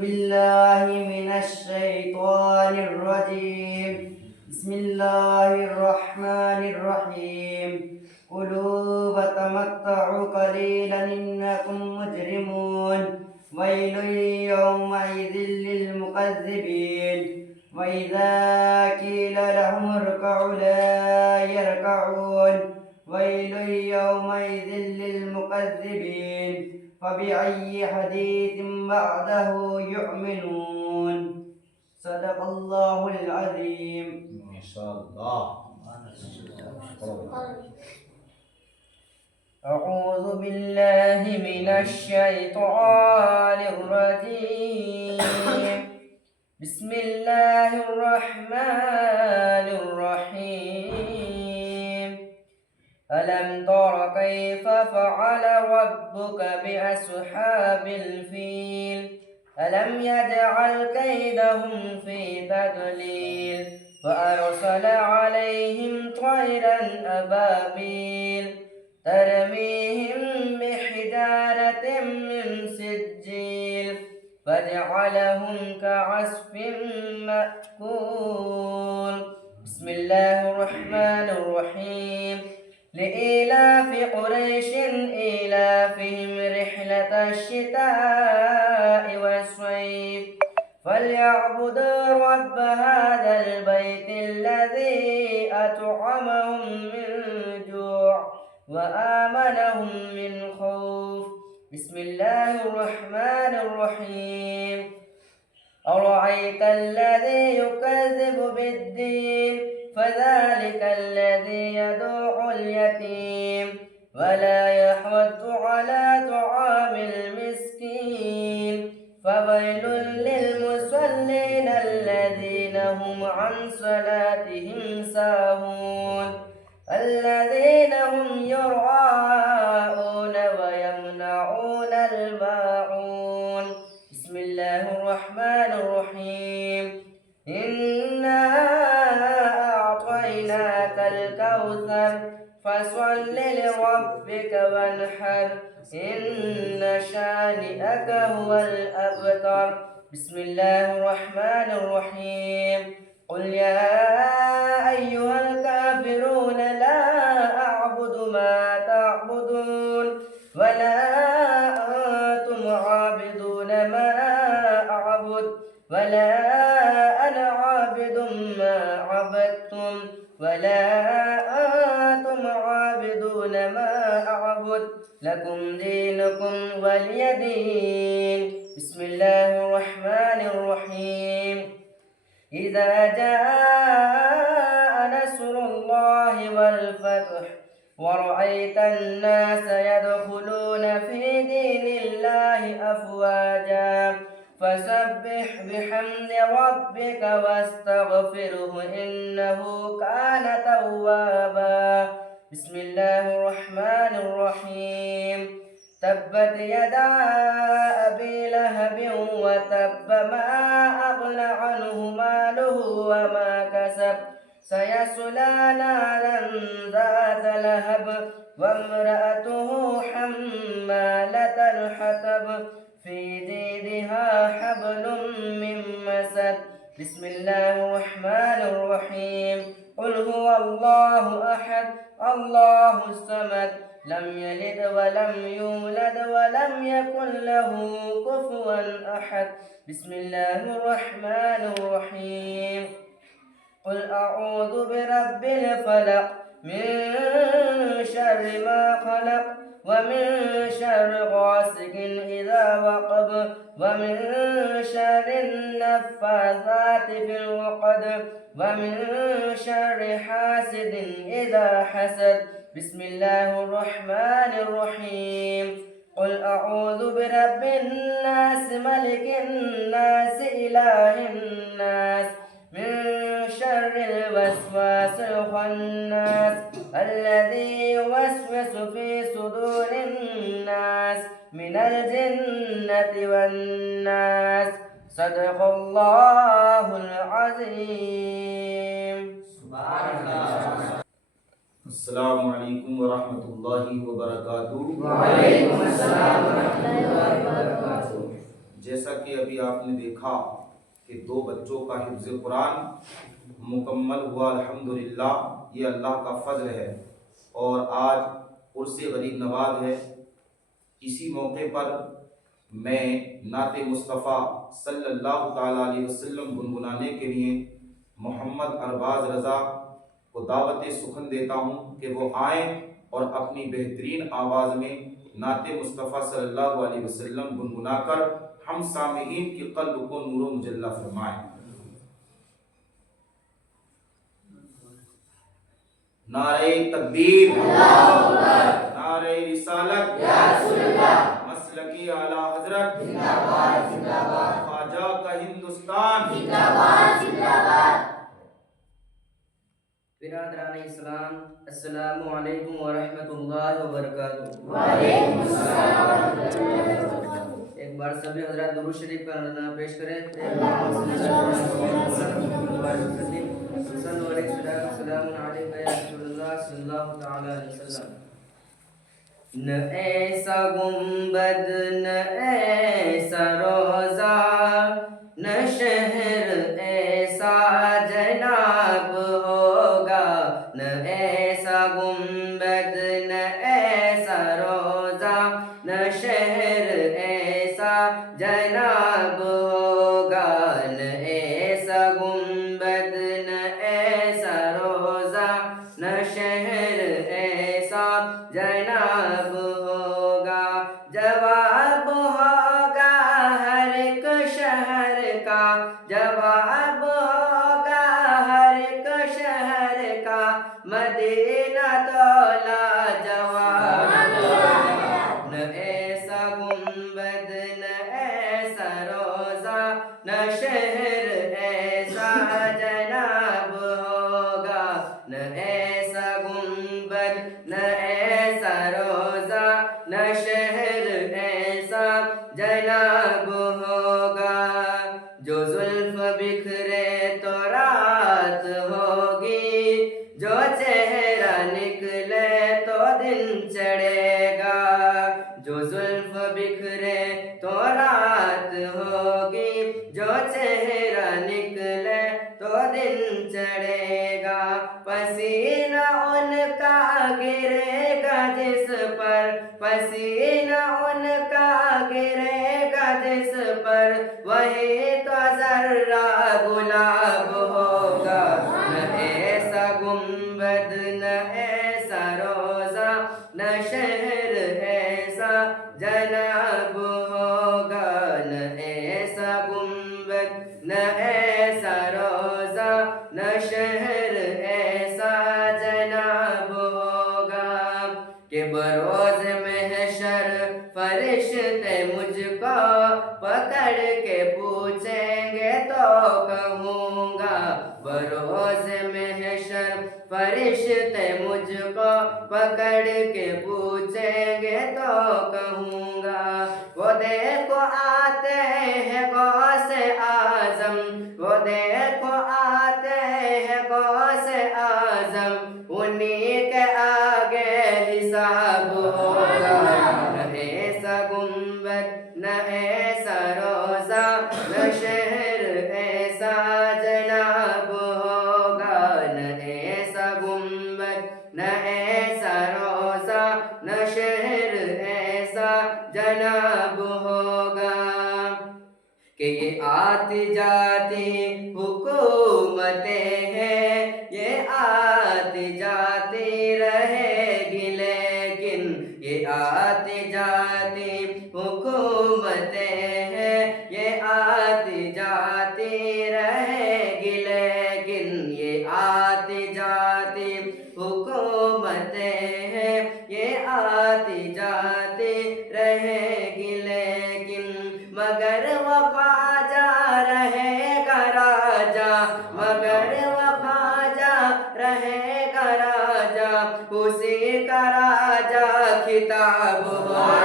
بالله من الشيطان الرجيم. بسم الله الرحمن الرحيم. كلوا وتمتعوا قليلا إنكم مجرمون. ويل يومئذ للمكذبين. وإذا قيل لهم اركعوا لا يركعون. ويل يومئذ للمكذبين. فبأي حديث بعده يؤمنون. صدق الله العظيم. ما شاء الله. أعوذ بالله من الشيطان الرجيم. بسم الله الرحمن الرحيم. ألم تر كيف فعل ربك بأصحاب الفيل؟ ألم يجعل كيدهم في تضليل وأرسل عليهم طيرا أبابيل ترميهم بحجارة من سجيل فجعلهم كعصف مأكول. بسم الله الرحمن الرحيم. لإيلاف قريش إيلافهم رحلة الشتاء والصيف فليعبدوا رب هذا البيت الذي أطعمهم من جوع وآمنهم من خوف. بسم الله الرحمن الرحيم. أرأيت الذي يكذب بالدين فذلك الذي يدعو اليتيم ولا يحض على طعام المسكين. فويل للمصلين الذين هم عن صلاتهم ساهون الذين هم يراءون ويمنعون الماعون. بسم الله الرحمن الرحيم. إنا أعطيناك الكوثر فصل لربك وانحر إن شانئك هو الأبتر. بسم الله الرحمن الرحيم. قل يا أيها الكافرون لا أعبد ما تعبدون ولا أنتم عابدون ما أعبد ولا أنا عابد ما عبدتم ولا أنتم عابدون ما أعبد لكم دينكم ولي دين. بسم الله الرحمن الرحيم. إذا جاء نصر الله والفتح ورأيت الناس يدخلون في دين الله أفواجا فسبح بحمد ربك واستغفره إنه كان توابا. بسم الله الرحمن الرحيم. تبت يدا أبي لهب وتب ما أغنى عنه ماله وما كسب سيصلى نارا ذات لهب وامرأته حمالة الحطب في جيدها حبل من مسد. بسم الله الرحمن الرحيم. قل هو الله أحد الله الصمد لم يلد ولم يولد ولم يكن له كفوا أحد. بسم الله الرحمن الرحيم. قل أعوذ برب الفلق من شر ما خلق ومن شر غاسق إذا وقب ومن شر النفاثات في العقد ومن شر حاسد إذا حسد. بسم الله الرحمن الرحيم. قل أعوذ برب الناس ملك الناس إله الناس من شر الوسواس الخناس الذي يوسوس في صدور الناس من الجنة والناس. صدق الله العظيم. السلام علیکم ورحمۃ اللہ وبرکاتہ. وعلیکم السلام ورحمۃ اللہ وبرکاتہ. جیسا کہ ابھی آپ نے دیکھا کہ 2 بچوں کا حفظ قرآن مکمل ہوا الحمدللہ، یہ اللہ کا فضل ہے، اور آج عرس غریب نواز ہے۔ اسی موقع پر میں نعت مصطفیٰ صلی اللہ تعالیٰ علیہ وسلم گنگنانے کے لیے محمد ارباز رضا کو دعوت سخن دیتا ہوں کہ وہ آئیں اور اپنی بہترین آواز میں نعت مصطفیٰ صلی اللہ علیہ وسلم گنگنا کر ہم سامعین کی قلب کو نور و مجلہ فرمائیں۔ نعرہ تکبیر، نعرہ رسالت، مسلکی اعلی حضرت، خواجہ کا ہندوستان۔ برادران اسلام، السلام علیکم ورحمۃ اللہ وبرکاتہ۔ ایک بار سبھی حضرات درود شریف کا نذرانہ پیش کریں۔ السلام علیکم یا رسول اللہ صلی اللہ تعالی علیہ وسلم۔ نہ ایسا گنبد، نہ ایسا روزہ، نہ شہر ایسا جناب ہوگا، نہ ایسا گنبد، نہ ایسا روزہ، نہ شہر ایسا جناب ہوگا، نہ ایسا گنبد، نہ ایسا روزہ، نہ شہر ایسا جناب ہوگا۔ جواب ہوگا ہر ایک شہر کا، جواب ہوگا ہر ایک شہر کا، مدینہ تولا جواب ہوگا۔ نہ ایسا گنبد، نہ ایسا روزہ، نہ شہر ایسا جناب ہوگا، نہ ایسا گنبد، نہ ایسا روزہ، نہ شہر ایسا جناب ہوگا۔ جو زلف بکھرے تو رات ہوگی، جو چہرہ نکلے تو دن چڑھے گا، جو زلف بکھرے تو رات ہوگی، جو چہرہ نکلے تو دن چڑھے گا۔ پسینہ ان کا گرے گا جس پر، پسینہ ان کا گرے گا جس پر، وہی تو ذرہ گلاب ہوگا۔ نہ ایسا گنبد، نہ ایسا روزہ، نہ شہر ایسا جناب ہوگا، نہ ایسا گنبد، نہ ایسا روزہ، نہ شہر ایسا جناب ہوگا۔ کہ بروز محشر فرشتے مجھ کو پکڑ کے پوچھیں گے تو کہوں گا، بروز محشر فرشتے مجھ کو پکڑ کے پوچھیں گے تو کہوں گا، وہ دیکھو آتے ہیں غوث اعظم، وہ دیکھو آتے ہیں غوث اعظم، انہی کے آگے حساب ہوگا۔ نہ ایسا گنبد، نہ ایسا روزہ، نہ شہر ایسا جناب ہوگا، نہ ایسا گنبد، نہ ایسا روزہ، نہ شہر ایسا جناب ہوگا۔ کہ یہ آتی جاتی حکومتیں ہیں، یہ آتی جاتی رہے گی، لیکن یہ آتی جاتی حکومتیں ہیں، یہ آتی جاتی رہے گی، لیکن یہ آتی جاتی حکومتیں ہیں، یہ آتی جاتی رہے گی، لیکن مگر وہ خواجہ رہے گا راجہ، مگر وہ خواجہ رہے گا راجہ، اسی کا راجہ خطاب ہوگا۔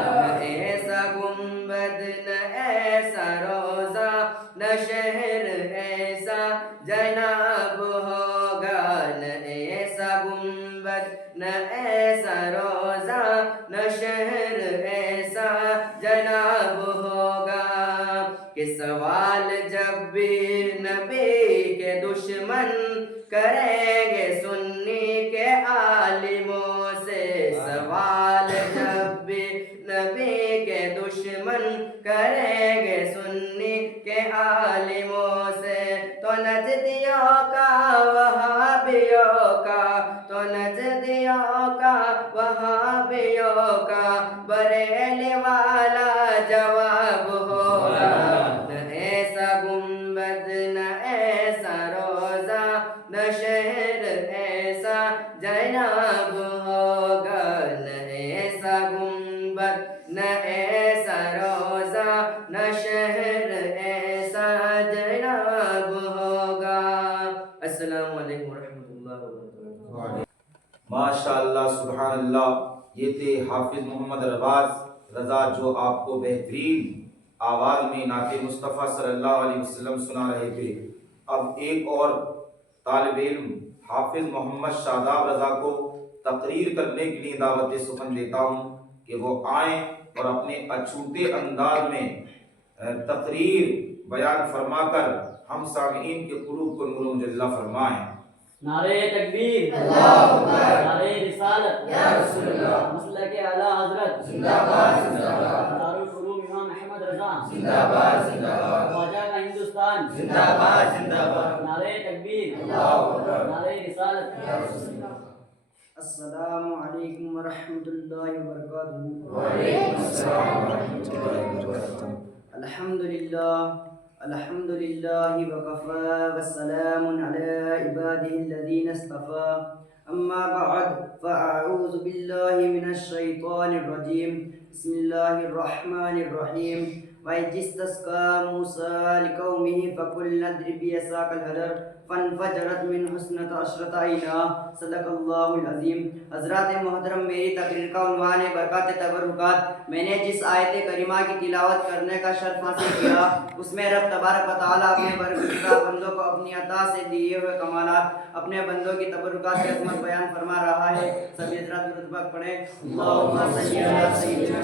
نہ ایسا گنبد، نہ ایسا روزہ، نہ شہر ایسا جناب ہوگا، نہ ایسا گنبد، نہ ایسا روزہ، نہ شہر ایسا جناب ہوگا۔ کہ سوال جب بھی نبی کے دشمن کریں گے سنی کے عالموں سے، سوال جب بھی نبی کے دشمن کریں گے سنی کے عالموں سے، تو نجدیوں کا وہابیوں کا، تو نجدیوں کا وہابیوں کا بریلی والا جواب ہوگا، نہ ایسا گنبد نہ ایسا روزہ نہ شہر ایسا جناب ہوگا، نہ ایسا گنبد نہ ایسا روزہ نہ شہر ایسا جناب ہوگا۔ السلام علیکم ورحمۃ اللہ وبرکاتہ۔ ماشاءاللہ سبحان اللہ، یہ تھے حافظ محمد ارباز رضا جو آپ کو بہترین آواز میں نعت مصطفیٰ صلی اللہ علیہ وسلم سنا رہے تھے۔ اب ایک اور طالب علم حافظ محمد شاداب رضا کو تقریر کرنے کے لیے دعوت سخن دیتا ہوں کہ وہ آئیں اور اپنے اچھوتے انداز میں تقریر بیان فرما کر ہم سامعین کے قلوب کو نور و مجلہ فرمائیں۔ نعرہ تکبیر، اللہ اکبر، نعرہ رسالت، یا رسول اللہ، مسلک اعلیٰ حضرت، زندہ باد زندہ باد، دارالعلوم امام احمد رضا، زندہ باد زندہ باد، خواجہ کا ہندوستان، زندہ باد زندہ باد، نعرہ تکبیر، اللہ اکبر، نعرہ رسالت، یا رسول اللہ۔ السلام علیکم ورحمۃ اللہ وبرکاتہ۔ وعلیکم السلام ورحمۃ اللہ وبرکاتہ۔ الحمد للہ وکفى والسلام علی عباده الذین اصطفى، اما بعد فاعوذ باللہ من الشیطان الرجیم، بسم اللہ الرحمن الرحیم۔ وَإِذِ اسْتَسْقَىٰ مُوسَىٰ لِقَوْمِهِ فَقُلْنَا اضْرِب بِّعَصَاكَ الْحَجَرَ فَانفَجَرَتْ مِنْهُ اثْنَتَا عَشْرَةَ عَيْنًا، صدق اللہ العظیم۔ حضرات محترم، میری تقریر کا عنوان ہے برکات تبرکات۔ میں نے جس آیت کریمہ کی تلاوت کرنے کا شرف حاصل کیا، اس میں رب تبارک و تعالیٰ اپنے برگزیدہ بندوں کو اپنی عطا سے دیے ہوئے کمالات، اپنے بندوں کی تبرکات کی عظمت بیان فرما رہا ہے۔ سبھی حضرات درود پاک پڑھیں۔ اللہم صلی علی سیدنا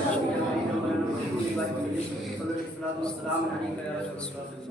محمد السلام علیکم یا رسول اللہ۔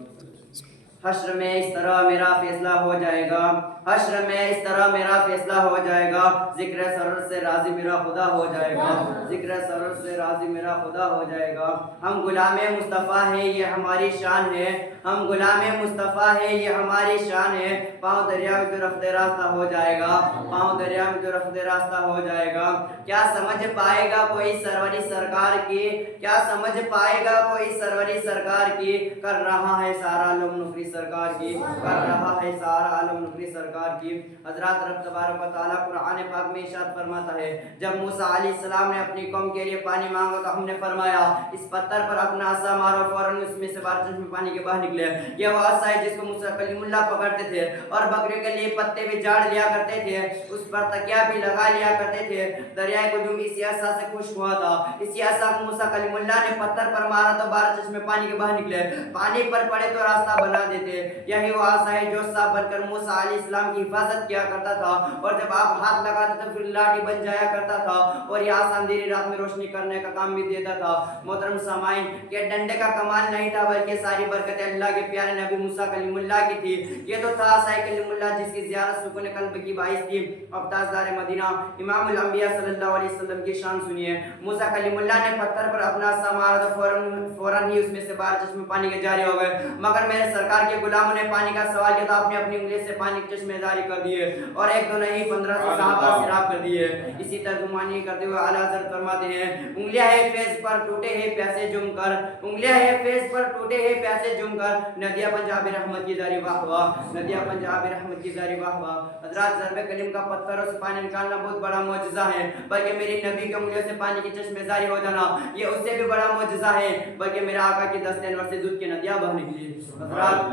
حشر میں اس طرح میرا فیصلہ ہو جائے گا، حشر میں اس طرح میرا فیصلہ ہو جائے گا، ذکر سرور سے راضی میرا خدا ہو جائے گا، ذکر سرور سے راضی میرا خدا ہو جائے گا۔ ہم غلام مصطفیٰ ہیں، یہ ہماری شان ہے، ہم غلام مصطفیٰ ہیں، یہ ہماری شان ہے۔ پاؤں دریا میں جو رفتے راستہ ہو جائے گا، پاؤں دریا میں جو رفتے راستہ ہو جائے گا۔ کیا سمجھ پائے گا کوئی سروری سرکار کی، کیا سمجھ پائے گا کوئی سروری سرکار کی، کر رہا ہے سارا علم نقری سرکار کی، کر رہا ہے سارا علم نقری سرکار کی۔ حضرات رب تبارک و تعالیٰ قرآن پاک میں ارشاد فرماتا ہے، جب موسیٰ علیہ السلام نے اپنی قوم کے لیے پانی مانگا تو ہم نے فرمایا اس پتھر پر اپنا عصا مارو، فوراً اس میں سے 12 چشمے پانی کے باہر نکلے۔ یہ وہ عصا ہے جس کو موسیٰ کلیم اللہ پکڑتے تھے اور بکرے کے لیے پتے بھی جاڑ لیا کرتے تھے، اس پر تکیا بھی لگا لیا کرتے تھے۔ دریائے قدوم اسی عصا سے خشک ہوا تھا، اسی عصا کو موسیٰ کلیم اللہ نے پتھر پر مارا تو 12 چشمے پانی کے باہر نکلے، پانی پر پڑے تو راستہ بنا دیتے۔ یہی وہ عصا ہے جو سانپ بن کر موسیٰ علیہ السلام کی حفاظت کیا کرتا تھا، اور جب آپ ہاتھ لگاتے تو پھر لاٹھی بن جایا کرتا تھا، اور یہ عصا اندھیری رات میں روشنی کرنے کا کام بھی دیتا تھا۔ محترم سامعین، یہ ڈنڈے کا کمال نہیں تھا بلکہ ساری برکتیں اللہ کے پیارے نبی موسیٰ کلیم اللہ کی تھی۔ یہ تو تھا عصا کلیم اللہ جس کی زیارت سکون قلب کی باعث تھی۔ اب تاجدار مدینہ امام الانبیاء صلی اللہ علیہ وسلم کی شان سنیے۔ موسیٰ کلیم اللہ نے پتھر پر اپنا عصا مارا تو فوراً ہی اس میں سے 12 چشمے پانی کے جاری ہو گئے، مگر میرے سرکار کے غلاموں نے پانی کا سوال کیا تو آپ نے اپنی انگلی سے پانی کے چشمے جاری کر دیے، اور ایک دو نہیں 15 صحابہ سیراب کر دیے۔ اسی ترجمانی کرتے ہوئے اعلیٰ حضرت فرماتے ہیں، انگلیاں ہیں فیض پر ٹوٹے ہیں پیاسے جم کر، انگلیاں ہیں فیض پر ٹوٹے ہیں پیاسے جم کر، ندیاں پنجاب رحمت کی جاری واہ واہ، ندیاں پنجاب رحمت کی جاری واہ واہ۔ حضرات ضرب کلیم کا پتھروں سے پانی نکالنا بہت بڑا معجزہ ہے، بلکہ میری نبی کی انگلیوں سے پانی کے چشمے جاری ہو جانا یہ اس سے بھی بڑا معجزہ ہے، بلکہ میرے آقا کی دست انور سے دودھ کی ندیاں بہہ نکلی۔ حضرات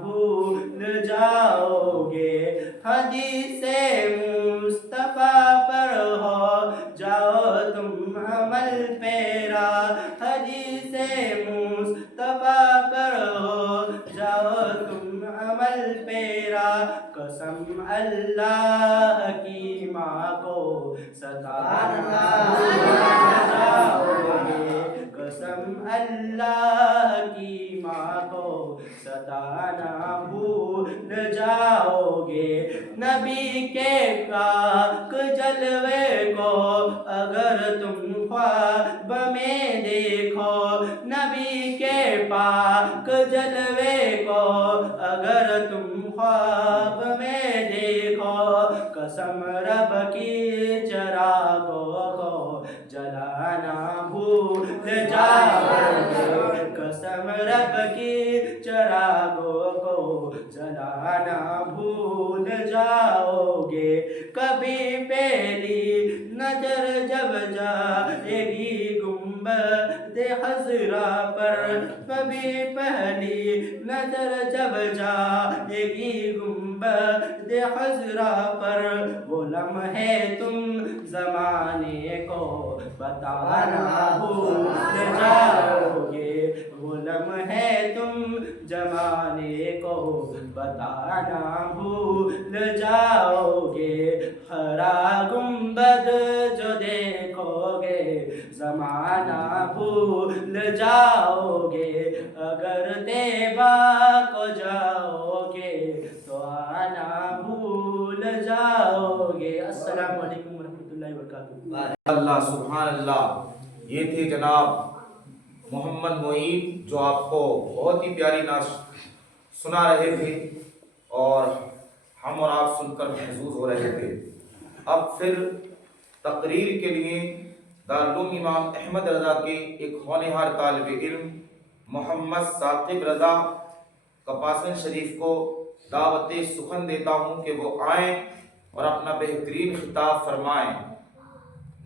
بھول جاؤ گے حدیث مصطفیٰ پر ہو جاؤ تم عمل پیرا حدیث مصطفیٰ پر ہو جاؤ تم عمل پیرا قسم اللہ کی ماں کو ستانا جاؤ گے قسم اللہ کی ماں کو ستانا بھول جاؤ گے نبی کے پاک جلوے کو اگر تم خواب میں دیکھو نبی کے پاک جلوے کو اگر تم خواب میں دیکھو قسم رب کی چراغوں کو جلانا بھول جاؤ گے قسم رب کی چراغوں کو جلانا بھول جاؤ گے کبھی پہلی نظر جب جائے گی گنبد خضرا پر کبھی پہلی نظر جب جائے گی گنبد خضرا پر وہ لمحے تم زمانے کو بتانا بھول جاؤ گے وہ لمحے تم زمانے کو بتانا بھول جاؤ گے ہرا گنبد جو دیکھو گے زمانہ بھول جاؤ گے اگر طیبہ کو جاؤ گے تو آنا بھول جاؤ گے۔ السلام علیکم ورحمۃ اللہ وبرکاتہ۔ اللہ سبحان اللہ، یہ تھے جناب محمد معین جو آپ کو بہت ہی پیاری نعت سنا رہے تھے اور ہم اور آپ سن کر محظوظ ہو رہے تھے۔ اب پھر تقریر کے لیے دارالعلوم امام احمد رضا کے ایک ہونہار طالب علم محمد ثاقب رضا کپاسن شریف کو دعوت سخن دیتا ہوں کہ وہ آئیں اور اپنا بہترین خطاب فرمائیں۔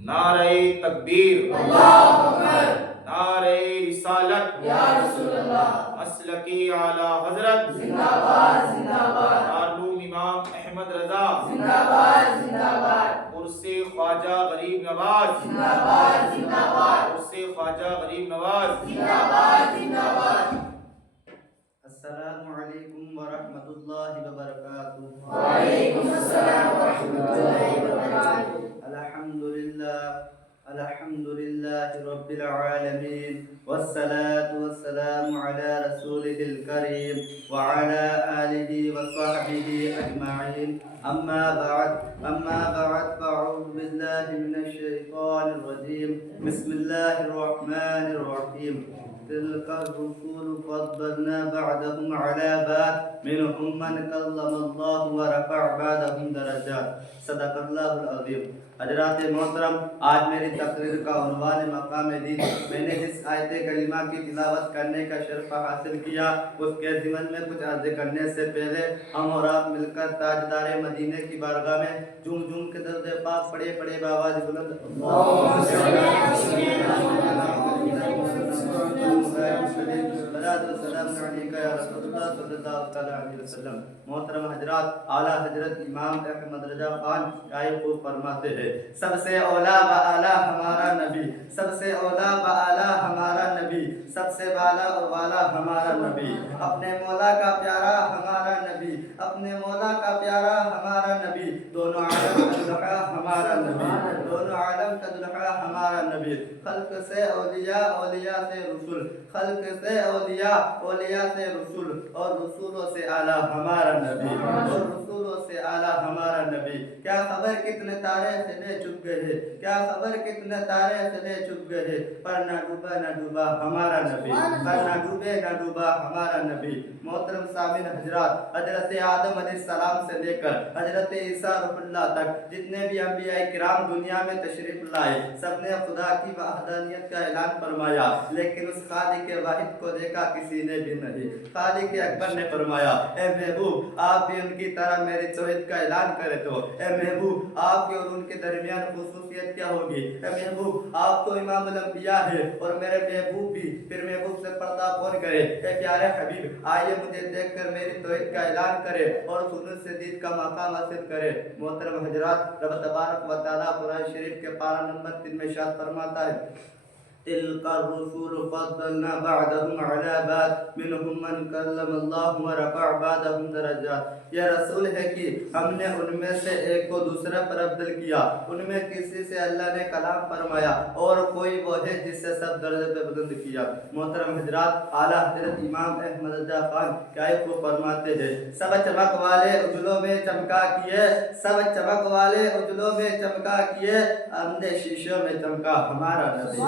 نعرہ تکبیر، اللہ اکبر، نعرہ رسالت، یا رسول اللہ، مسلکی اعلی حضرت، زندہ باد زندہ باد، دارالعلوم امام احمد رضا، زندہ باد زندہ باد، عرس خواجہ غریب نواز، زندہ باد زندہ باد، عرس خواجہ غریب نواز، زندہ باد زندہ باد۔ السلام علیکم ورحمۃ اللہ وبرکاتہ۔ وعلیکم السلام ورحمۃ اللہ وبرکاتہ۔ الحمد للہ رب العالمین والصلاة والسلام علی رسولہ الکریم وعلی آلہ وصحبہ اجمعین، اما بعد فاعوذ باللہ من الشیطان الرجیم، بسم اللہ الرحمن الرحیم۔ تلك الرسل فضلنا بعضهم على بعض منهم من كلم الله ورفع بعضهم درجات، صدق اللہ العظیم۔ حضرات محترم، آج میری تقریر کا عنوان مقام دین، میں نے جس آیت کریمہ کی تلاوت کرنے کا شرف حاصل کیا اس کے ضمن میں کچھ عرض کرنے سے پہلے ہم اور آپ مل کر تاجدار مدینے کی بارگاہ میں جھوم کے درود پاک پڑھے بآواز بلند محترم حضرات، اعلیٰ حضرت امام احمد رضا خان آئے خوب فرماتے ہیں، سب سے اولا و اعلیٰ ہمارا نبی، سب سے اولا و اعلیٰ ہمارا نبی، سب سے بالا و والا ہمارا نبی، اپنے مولا کا پیارا ہمارا نبی، اپنے مولا کا پیارا ہمارا نبی، دونوں عالم کا دلہا ہمارا نبی، دونوں عالم کا دلہا ہمارا نبی، خلق سے اولیاء، اولیاء سے رسول، خلق سے اولیاء، اولیاء سے رسول، اور رسولوں سے اعلیٰ ہمارا نبی، اور رسولوں سے اعلیٰ ہمارا نبی۔ کیا خبر کتنے تارے خلے چھپ گئے، کیا خبر کتنے تارے خلے چھپ گئے، پر نہ ڈوبا ہمارا نبی، پر نہ ڈوبا ہمارا نبی۔ محترم سامعین حضرات، حضرت آدم علیہ السلام سے لے کر حضرت عیسیٰ روح اللہ تک جتنے بھی انبیاء کرام دنیا میں تشریف لائے، سب نے خدا کی وحدانیت کا اعلان فرمایا، لیکن اس خالق خالق واحد کو دیکھا کسی نے بھی نہیں۔ خالق اکبر نے فرمایا اے محبوب آپ بھی ان کی طرح میری توحید کا اعلان کرے تو اے محبوب آپ کے اور ان کے درمیان خصوصیت کیا ہوگی؟ اے محبوب آپ تو امام الانبیاء ہے اور میرے محبوب بھی، پھر محبوب سے پردہ کون کرے؟ اے پیارے حبیب آئیے مجھے دیکھ کر میری توحید کا اعلان کرے اور سنت سے دید کا مقام حاصل کرے۔ محترم حضرات، رب تبارک و تعالیٰ قرآن شریف کے پارہ نمبر 3 میں ارشاد فرماتا ہے تلك الرسل فضلنا بعضهم على بعض منهم من كلم الله ورفع بعضهم درجات۔ یہ رسول ہے کہ ہم نے ان میں سے ایک کو دوسرے پر افضل کیا، ان میں کسی سے اللہ نے کلام فرمایا اور کوئی وہ ہے جس سے سب درجے پہ بلند کیا۔ محترم حضرات، اعلیٰ حضرت امام احمد رضا خان کیا کو فرماتے ہیں سب چمک والے اجلوں میں چمکا کیے، سب چمک والے اجلوں میں چمکا کیے، اندھے شیشوں میں چمکا ہمارا نبی،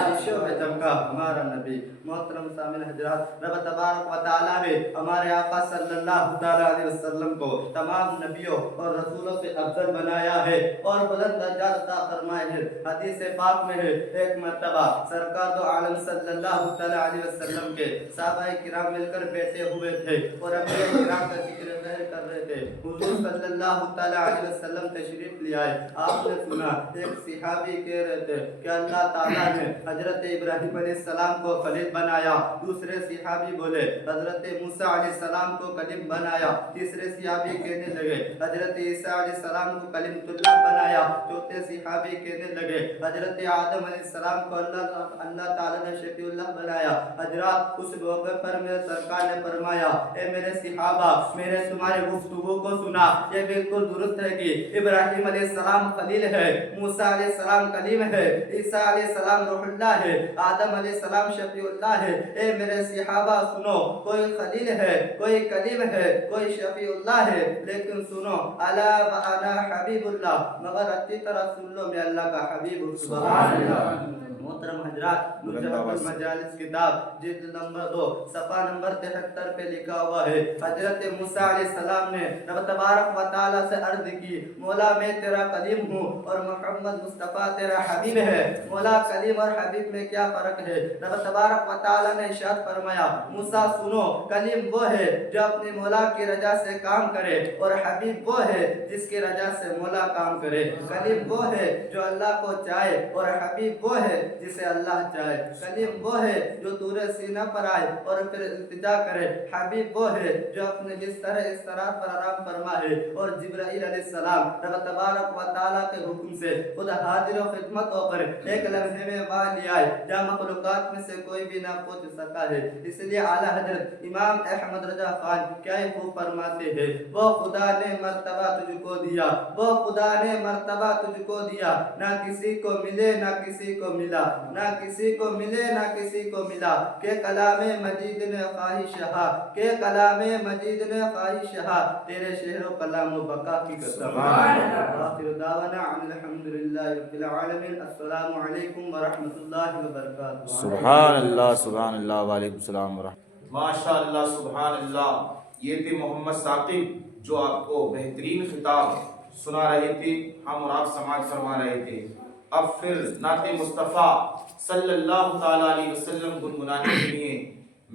شیشوں میں چمکا ہمارا نبی۔ محترم سامعین حضرات، رب تبارک و تعالیٰ نے ہمارے آقا صلی اللہ تعالیٰ علیہ وسلم کو تمام نبیوں اور رسولوں سے افضل بنایا ہے اور بلند درجات عطا فرمائے ہیں۔ حدیث پاک میں ہے ایک مرتبہ سرکار دو عالم صلی اللہ تعالیٰ علیہ وسلم کے صحابہ کرام مل کر بیٹھے ہوئے تھے اور انبیاء کرام کا ذکر کر رہے تھے۔ حضور صلی اللہ تعالیٰ علیہ وسلم تشریف لے آئے۔ آپ نے سنا ایک صحابی کہہ رہے تھے کہ اللہ تعالیٰ نے حضرت ابراہیم علیہ السلام کو خلیل بنایا، دوسرے صحابی بولے حضرت موسیٰ علیہ السلام کو کلیم بنایا، تیسرے صحابی کہنے لگے حضرت عیسیٰ علیہ السلام کو کلمۃ اللہ بنایا، چوتھے صحابی کہنے لگے حضرت آدم علیہ السلام کو اللہ تعالیٰ نے شفیع اللہ بنایا۔ حضرات، اس موقع پر میرے سرکار نے فرمایا اے میرے صحابہ، میں نے تمہاری گفتگو کو سنا، یہ بالکل درست ہے کہ ابراہیم علیہ السلام خلیل ہے، موسیٰ علیہ السلام کلیم ہے، عیسیٰ علیہ السلام روح اللہ ہے، آدم علیہ السلام شفیع اللہ ہے۔ اے میرے صحابہ سنو، کوئی خلیل ہے، کوئی کلیم ہے، کوئی شفیع اللہ ہے، لیکن سنو الا وانا حبیب اللہ، مگر اچھی طرح سن لو میں اللہ کا حبیب ہوں۔ سبحان اللہ۔ محترم حضرات، نجوم المجالس کتاب جلد نمبر 2 صفحہ نمبر 73 پہ لکھا ہوا ہے حضرت موسیٰ علیہ السلام نے رب تبارک و تعالیٰ سے عرض کی مولا میں تیرا کلیم ہوں اور محمد مصطفیٰ تیرا حبیب ہے۔ مولا کلیم اور حبیب میں کیا فرق ہے؟ رب تبارک و تعالیٰ نے ارشاد فرمایا موسیٰ سنو، کلیم وہ ہے جو اپنی مولا کی رضا سے کام کرے اور حبیب وہ ہے جس کی رضا سے مولا کام کرے۔ کلیم وہ ہے جو اللہ کو چاہے اور حبیب وہ ہے جسے اللہ چاہے۔ کلیم وہ ہے جو طور سینہ پر آئے اور پھر التجا کرے، حبیب وہ ہے جو اپنے بستر استراحت پر آرام فرمائے۔ اور جبرائیل علیہ السلام رب تبارک و تعالیٰ کے حکم سے خود حاضر و خدمت ہو کر ایک لمحے میں وہاں لے آئے جہاں مخلوقات میں سے کوئی بھی نہ پہنچ سکا ہے۔ اس لیے اعلیٰ حضرت امام احمد رضا خان کیا خوب فرماتے ہیں وہ خدا نے مرتبہ تجھ کو دیا، وہ خدا نے مرتبہ تجھ کو دیا، نہ کسی کو ملے نہ کسی کو ملا، نہ کسی کو ملے نہ کسی کو ملا، کہ کلام مجید نے خواہش ہا، کہ کلام مجید نے خواہش ہا، تیرے شہر و کلام و بقا کی قسم۔ آخر دعوانا ان الحمدللہ رب العالمین۔ السلام علیکم ورحمۃ اللہ وبرکاتہ۔ سبحان اللہ، سبحان اللہ، وعلیکم السلام ورحمۃ۔ ماشاء اللہ، سبحان اللہ۔ یہ تھے محمد ثاقب جو آپ کو بہترین خطاب سنا رہے تھے، ہم اور آپ سماعت فرما رہے تھے۔ اب پھر نعت مصطفیٰ صلی اللہ تعالیٰ علیہ وسلم گنگنانے کے لیے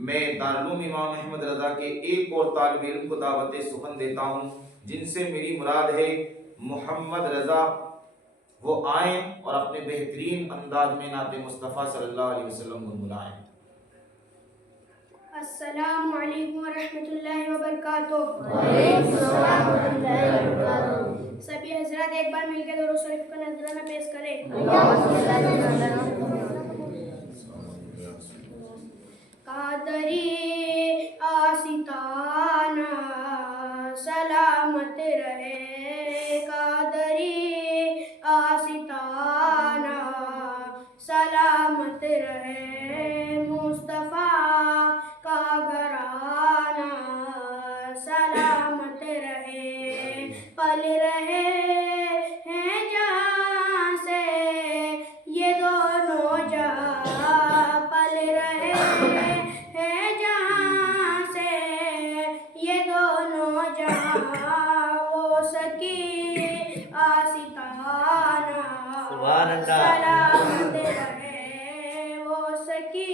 میں دارالعلوم امام احمد رضا کے ایک اور طالب علم کو دعوت سخن دیتا ہوں، جن سے میری مراد ہے محمد رضا۔ وہ آئیں اور اپنے بہترین انداز میں نعت مصطفیٰ صلی اللہ علیہ وسلم گنگنائیں۔ السلام علیکم ورحمۃ اللہ وبرکاتہ۔ وعلیکم السلام ورحمۃ اللہ وبرکاتہ۔ سبھی حضرات ایک بار مل کے درود شریف کا نذرانہ پیش کریں۔ قادری آستانہ سلامت رہے، قادری آستانہ سلامت رہے، مصطفیٰ کا گھرانہ سلامت رہے، پل رہے ہیں جہاں سے یہ دونوں جہاں، پل رہے ہیں جہاں سے یہ دونوں جہاں، وہ سکی آستانہ سلامت رہے، وہ سکی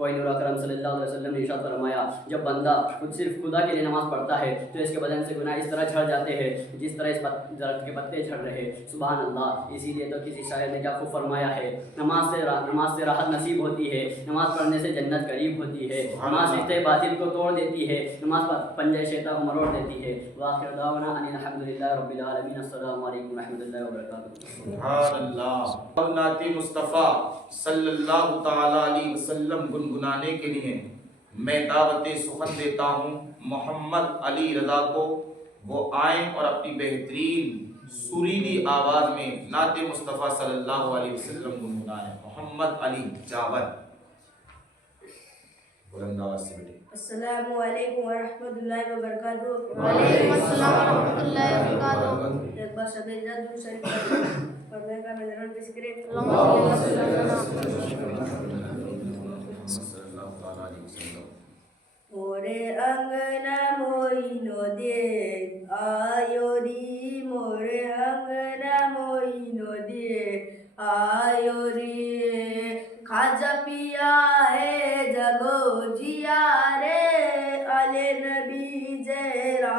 وحی نور اکرم صلی اللہ علیہ وسلم نے ارشاد فرمایا جب بندہ خود صرف خدا کے لیے نماز پڑھتا ہے تو اس کے بدن سے گناہ اس طرح جھڑ جاتے ہیں جس طرح اس درخت کے پتے جھڑ رہے. سبحان اللہ. اسی لیے تو کسی شاعر نے کیا خوب فرمایا ہے نماز سے راحت نصیب ہوتی ہے, نماز پڑھنے سے جنت قریب ہوتی ہے, نماز رشتے باطل کو توڑ دیتی ہے, نماز پنجے شیطان کو مروڑ دیتی ہے. وآخر دعوانا ان الحمدللہ رب العالمین. السلام علیکم ورحمۃ اللہ وبرکاتہ. سبحان اللہ. نعت مصطفیٰ صلی اللہ تعالی علیہ وسلم گنگنانے کے لیے میں دعوت سخن دیتا ہوں محمد علی رضا کو. وہ آئیں اور اپنی بہترین سریلی آواز میں نعت مصطفیٰ صلی اللہ علیہ وسلم گنگنائیں. محمد علی جاور بلند آواز سے بیٹھے. السلام علیکم ورحمۃ اللہ وبرکاتہ. وعلیکم السلام ورحمۃ اللہ وبرکاتہ. ایک بار سب درود شریف پڑھنے کا میں ضرور پیش کریں. اللهم صل على মোরে আঙ্গনা মইনো দে আয়োরি, মোরে আঙ্গনা মইনো দে আয়োরি, খাজা পিয়া হে জগো জিয়া রে, আলে নবী জেরা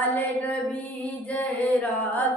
আলে নবী জেরা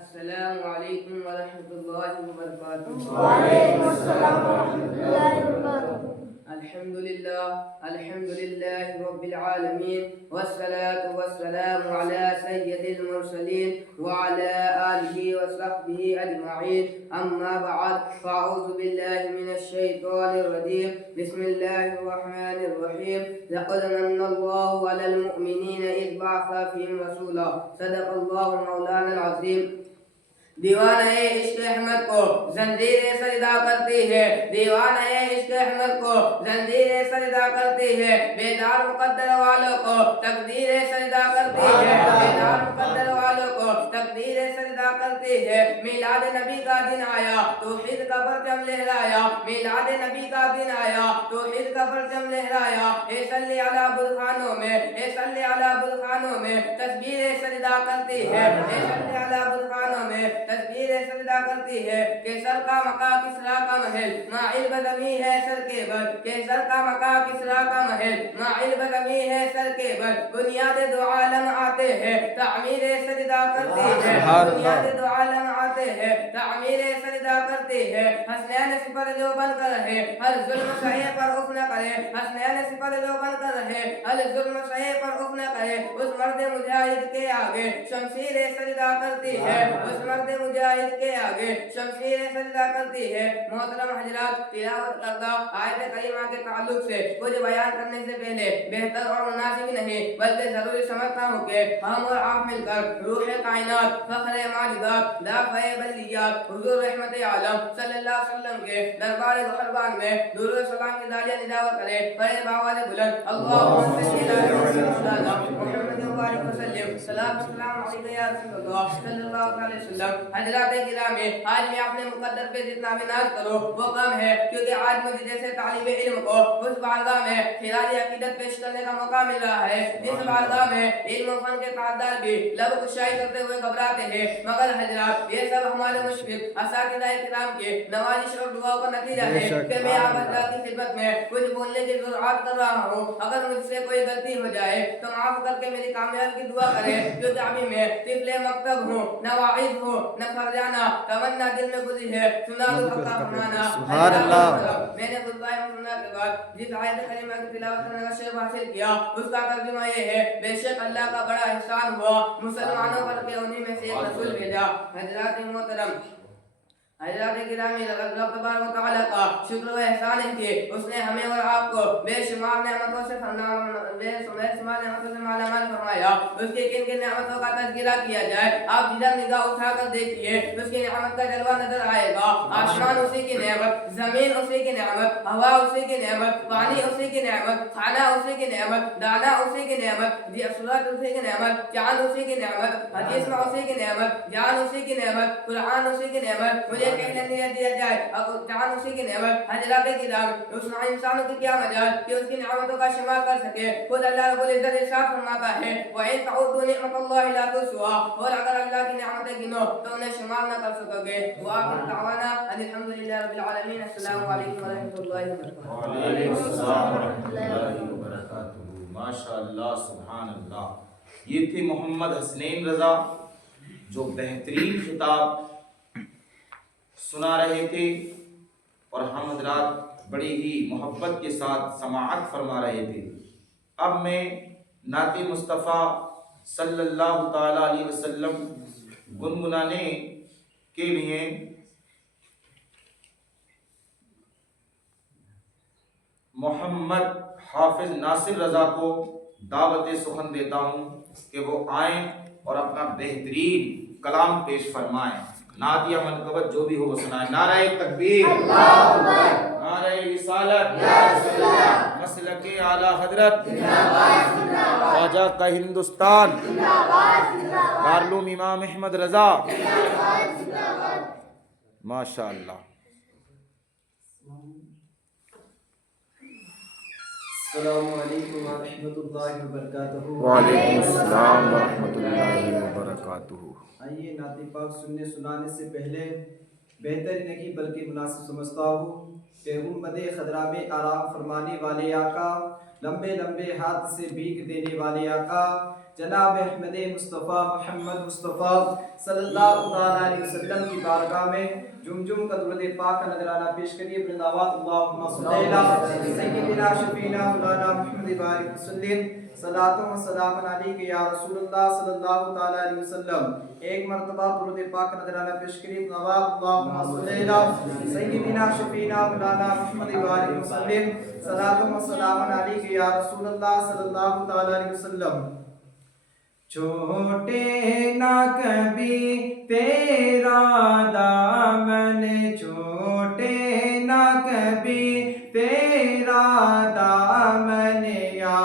السلام علیکم ورحمۃ اللہ وبرکاتہ. وعلیکم السلام ورحمۃ اللہ وبرکاتہ. الحمد للہ رب العالمین والصلاة والسلام على سید المرسلین وعلى آلہ وصحبہ اجمعین. اما بعد فاعوذ باللہ من الشیطان الرجیم. بسم اللہ الرحمن الرحیم. لقد من اللہ علی المؤمنین اذ بعث فیہم رسولا. صدق اللہ مولانا العظیم. دیوانہ عشق احمد کو زنجیر سجدہ کرتی ہے, دیوانہ عشق احمد کو زنجیر سجدہ کرتی ہے. بیدار مقدر والوں کو تقدیر سجدہ کرتی ہے, بیدار مقدر والوں کو تقدیر سجدہ کرتی ہے. میلاد نبی کا دن آیا, توحید کا پرچم لہرایا. میلاد نبی کا دن آیا, توحید کا پرچم لہرایا. اے صلی علی بلخانوں میں, اے صلی علی بلخانوں میں تسبیح سجدہ کرتی ہے. اے صلی علی بلخانوں میں تسبیح سجدہ کرتی ہے. کہ سر کا مکہ کسرا کا محل مائل بدمی ہے سر کے بل. کہ سر کا مکہ کسرا کا محل مائل بدمی ہے سر کے بل. بنیاد دو عالم آتے ہیں, تعمیر سجدہ کرتی ہے. بنیاد دو عالم آتے ہیں, تعمیر سجدہ کرتی ہے. حسنین سپر جو بن کر رہے, ہر ظلم سہے پر اف نہ کرے. حسنین سپر جو بن کر رہے, ہر ظلم سہے پر اف نہ کرے. اس مرد مجاہد کے آگے شمشیر سجدہ کرتی ہے. اس مرد مرد مجاہد کے آگے شمشیر سجدہ کرتی ہے۔ محترم حضرات، تلاوت کردہ آیت کریمہ کے تعلق سے کچھ بیان کرنے سے پہلے بہتر اور مناسب نہیں بلکہ ضروری سمجھتا ہوں کہ ہم اور آپ مل کر روح کائنات، فخر موجودات، دافع بلیات، حضور رحمت عالم صلی اللہ علیہ وسلم کے دربار قربان میں درود و سلام کی داریاں نڈاور کریں۔ پڑھیں باواز بلند، اللہم صلی علی محمد وبارک وسلم، صلاۃ و سلام علیک یا رسول اللہ صلی اللہ علیہ وسلم۔ حضرات گرامی، آج میں اپنے مقدر پہ جتنا بھی ناز کروں وہ کم ہے، کیونکہ آج مجھے جیسے طالب علم کو اس بارگاہ میں خراج عقیدت پیش کرنے کا موقع مل رہا ہے۔ اس بارگاہ میں علم و فن کے تعداد بھی لب کشائی کرتے ہوئے گھبراتے ہیں، مگر حضرات یہ سب ہمارے مشفق اساتذہ کرام کی نوازش اور دعاؤں کا نتیجہ ہے کہ میں آپ حضرات کی خدمت میں کچھ بولنے کی ضرورت کر رہا ہوں۔ اگر مجھ سے کوئی غلطی ہو جائے تو معاف کر کے میری کامیابی کی دعا کریں، کیونکہ ابھی میں طفل مکتب ہوں، نہ واعظ ہوں، نہ فرزانہ، تمنا دل میں گزری ہے، سنا دو حق کا فرمانا۔ سبحان اللہ۔ میں نے خطبہ مسنہ کے بعد جس آیت کریمہ کی تلاوت کرنے کا شرف حاصل کیا اس کا ترجمہ یہ ہے، بے شک اللہ کا بڑا احسان ہوا مسلمانوں پر کہ انہی میں سے ایک رسول بھیجا۔ حضرات محترم، حضرات گرامی، رب تبارک و تعالیٰ کا شکر و احسان ہے کہ اس نے ہمیں اور آپ کو بے شمار نعمتوں سے مالا مال فرمایا۔ اس کی کن کن نعمتوں کا تذکرہ کیا جائے، آپ جدھر نگاہ اٹھا کر دیکھیے اس کی نعمت کا جلوہ نظر آئے گا۔ آسمان اسی کی نعمت، زمین اسی کی نعمت، ہوا اسی کی نعمت، پانی اسی کی نعمت، کھانا اسی کی نعمت، دانا اسی کی نعمت، سورج اسی کی نعمت، چاند اسی کی نعمت، حدیث میں اسی کی نعمت، جان اسی کی نعمت، قرآن اسی کی نعمت، مجھے کہنے دیا جائے جان اسی کی نعمت۔ حضرات کرام، اس انسانوں کی کیا مجال کہ اس کی نعمتوں کا شمار کر سکے۔ خود اللہ رب العزت ارشاد فرماتا ہے وَإِن تَعُدُّوا نِعْمَتَ اللَّهِ لَا تُحْصُوهَا، اور اگر اللہ کی نعمتیں گنو تو انہیں شمار نہ کر سکو گے۔ وآخر دعوانا ان الحمد للہ رب العالمین۔ السلام علیکم ورحمۃ اللہ وبرکاتہ۔ وعلیکم السلام ورحمۃ اللہ وبرکاتہ۔ ماشاء اللہ، سبحان اللہ۔ یہ تھے محمد حسنین رضا جو بہترین خطاب سنا رہے تھے، اور ہم حضرات بڑی ہی محبت کے ساتھ سماعت فرما رہے تھے۔ اب میں نعت مصطفیٰ صلی اللہ تعالی علیہ وسلم گنگنانے کے لیے محمد حافظ ناصر رضا کو دعوت سخن دیتا ہوں کہ وہ آئیں اور اپنا بہترین کلام پیش فرمائیں۔ نعت یا منقبت جو بھی ہو وہ سنائیں۔ نعرہ تکبیر، نعرہ رسالت، مسلک اعلیٰ حضرت خواجہ کا ہندوستان، دارالعلوم امام احمد رضا، ماشاء اللہ۔ السلام علیکم ورحمۃ اللہ وبرکاتہ۔ وعلیکم السلام ورحمۃ اللہ وبرکاتہ۔ آئیے نعت پاک سننے سنانے سے پہلے بہتر نہیں بلکہ مناسب سمجھتا ہوں کہ امت خضرا میں آرام فرمانے والے آقا، لمبے لمبے ہاتھ سے بھیک دینے والے آقا جناب احمد مصطفیٰ محمد مصطفیٰ صلی اللہ تعالیٰ علیہ وسلم کی بارگاہ میں جم جم کا درود پاک کا نذرانہ پیش کریے۔ برداوات اللہم صلی علی سیدنا شفینا مولانا محمد بارک وسلم، صلاۃ و سلام علیک یا رسول اللہ صلی اللہ تعالیٰ علیہ وسلم۔ ایک مرتبہ درود پاک کا نذرانہ پیش کریے۔ برداوات اللہم صلی علی سیدنا شفینا مولانا محمد بارک وسلم، صلاۃ و سلام علیک یا رسول اللہ صلی اللہ تعالیٰ علیہ وسلم۔ چھوٹے نہ کبھی تیرا دامن، چھوٹے نہ کبھی تیرا دامن، یا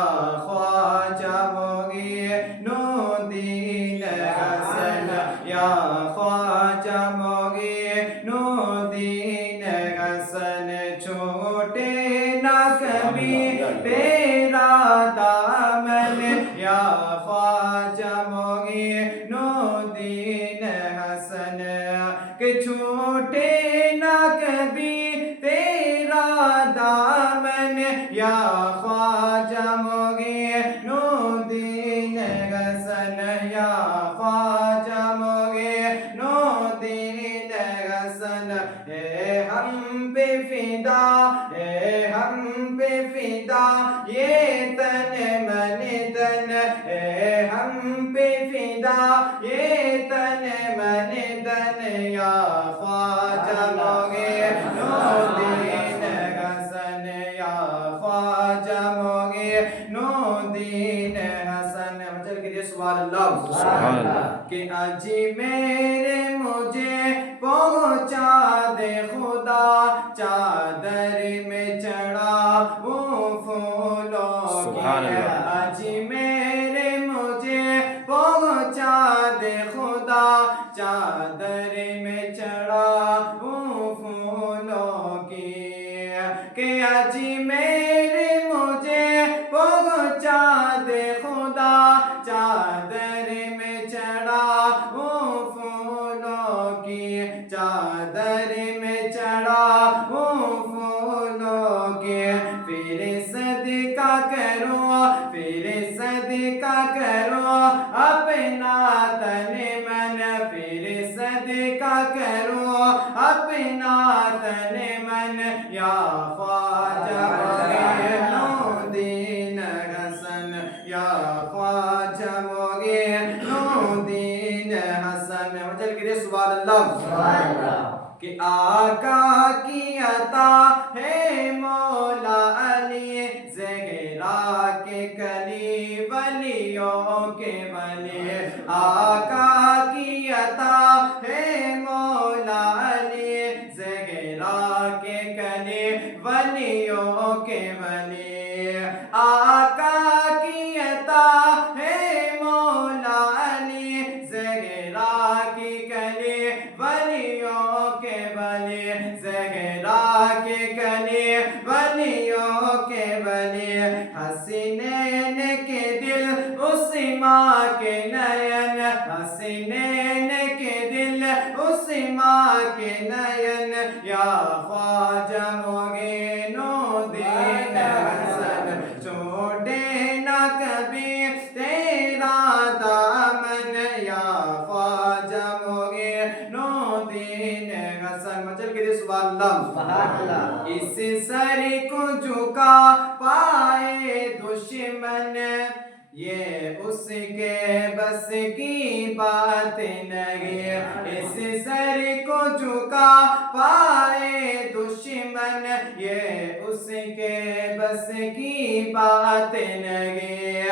خواجہ معین الدین حسن، یا خواجہ معین الدین حسن، چھوٹے نہ کبھی تیرا دامن، یا خواجہ معین الدین حسن، کہ چھوٹے نہ کبھی تیرا دامن، یا خواجہ معین الدین حسن، یا خواجہ معین الدین حسن۔ اے ہم پہ فدا، اے ہم پہ فدا یہ تن من تن، اے ہم پہ فدا یہ تن من دن یا خواجہ معینالدین حسن یا خواجہ معینالدین حسن چل کے سبحان اللہ سبحان اللہ کہ اجی میرے مجھے پہنچا دے خدا چادر میں چڑھا وہ پھولوں سبحان کی اللہ اجی میرے مجھے پہنچا دے خدا چادر میں چڑھا وہ پھولوں کی کہ اجی میرے مجھے پہنچا دے خدا چادر میں چڑھا وہ پھولوں کی چادر میں چڑھا وہ پھولوں کی پھر صدقہ کرو پھر صدقہ کرو اپنا تن من پھر صدقہ کرو اپنا تن من یا خواجہ معینالدین حسن یا خواجہ معینالدین حسن چل کے سبحان اللہ کہ آقا کی عطا ہے مولا علی زہرا کے کلی ولیوں کے ولی آقا کی عطا ہے مولا علی زہرا کے کلی ولیوں کے ولی آقا کی عطا ہے مولا علی زہرا کی کلی ولیوں کے ولی زہرا کے کلی ولیوں کے ولی حسینین کے دل اس ماں کے نین حسینین کے دل اس ماں کے نین یا خواجہ معینالدین حسن چھوڑے نہ کبھی تیرا دامن یا خواجہ معینالدین حسن چل کے سبحان اللہ اس سر کو جھکا پائے دشمن یہ اس کے بس کی بات نہیں اس سر کو جھکا پائے دشمن یہ اس کے بس کی بات نہیں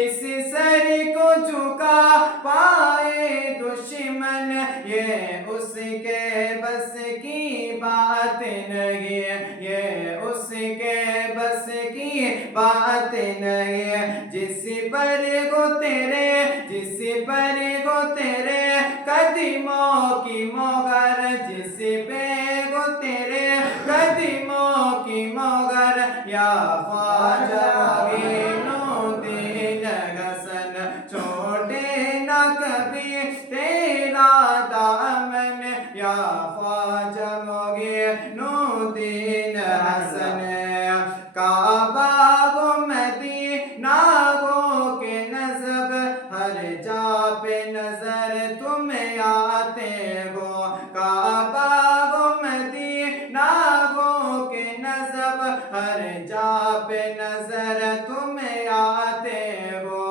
اس سر کو جھکا پائے دشمن یہ اس کے بس کی بات نہیں یہ اس کے بس کی بات نہیں جس پر گو تیرے قدموں کی مہر جس پہ گو تیرے قدموں کی مہر یا خواجہ معینالدین حسن چھوڑے نہ کبھی تیرا دامن یا خواجہ معینالدین حسن کعبہ و مدینہ گو کے نسب ہر جا پہ نظر تمہیں آتے گو کعبہ و مدینہ گو کے نسب ہر جا پہ نظر تمہیں آتے گو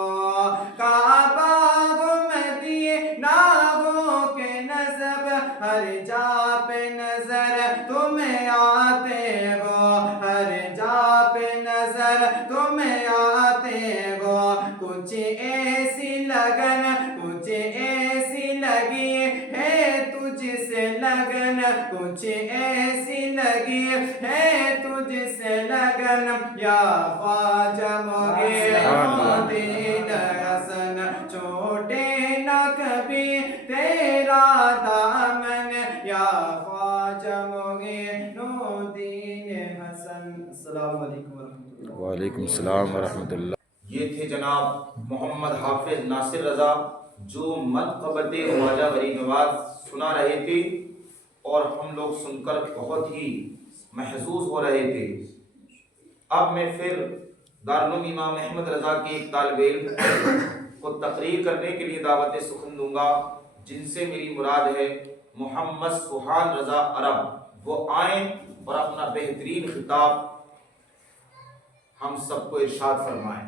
کعبہ و مدینہ گو کے نسب ہر جا پہ نظر تمہیں آتے گو ہر جا پہ نظر تمہیں آتے گو کچھ ایسی لگن کچھ ایسی لگی ہے تجھ سے لگن کچھ ایسی لگی ہے تجھ سے لگن یا خواجہ معینالدین حسن چھوڑے نہ کبھی تیرا دامن یا خواجہ معینالدین حسن السلام علیکم ورحمۃ اللہ وعلیکم السلام ورحمۃ اللہ یہ تھے جناب محمد حافظ ناصر رضا جو منقبت خواجہ غریب نواز سنا رہے تھے اور ہم لوگ سن کر بہت ہی محظوظ ہو رہے تھے۔ اب میں پھر دارالعلوم امام احمد رضا کے ایک طالب علم کو تقریر کرنے کے لیے دعوت سخن دوں گا، جن سے میری مراد ہے محمد سبحان رضا عرب۔ وہ آئیں اور اپنا بہترین خطاب ہم سب کو ارشاد فرمائیں۔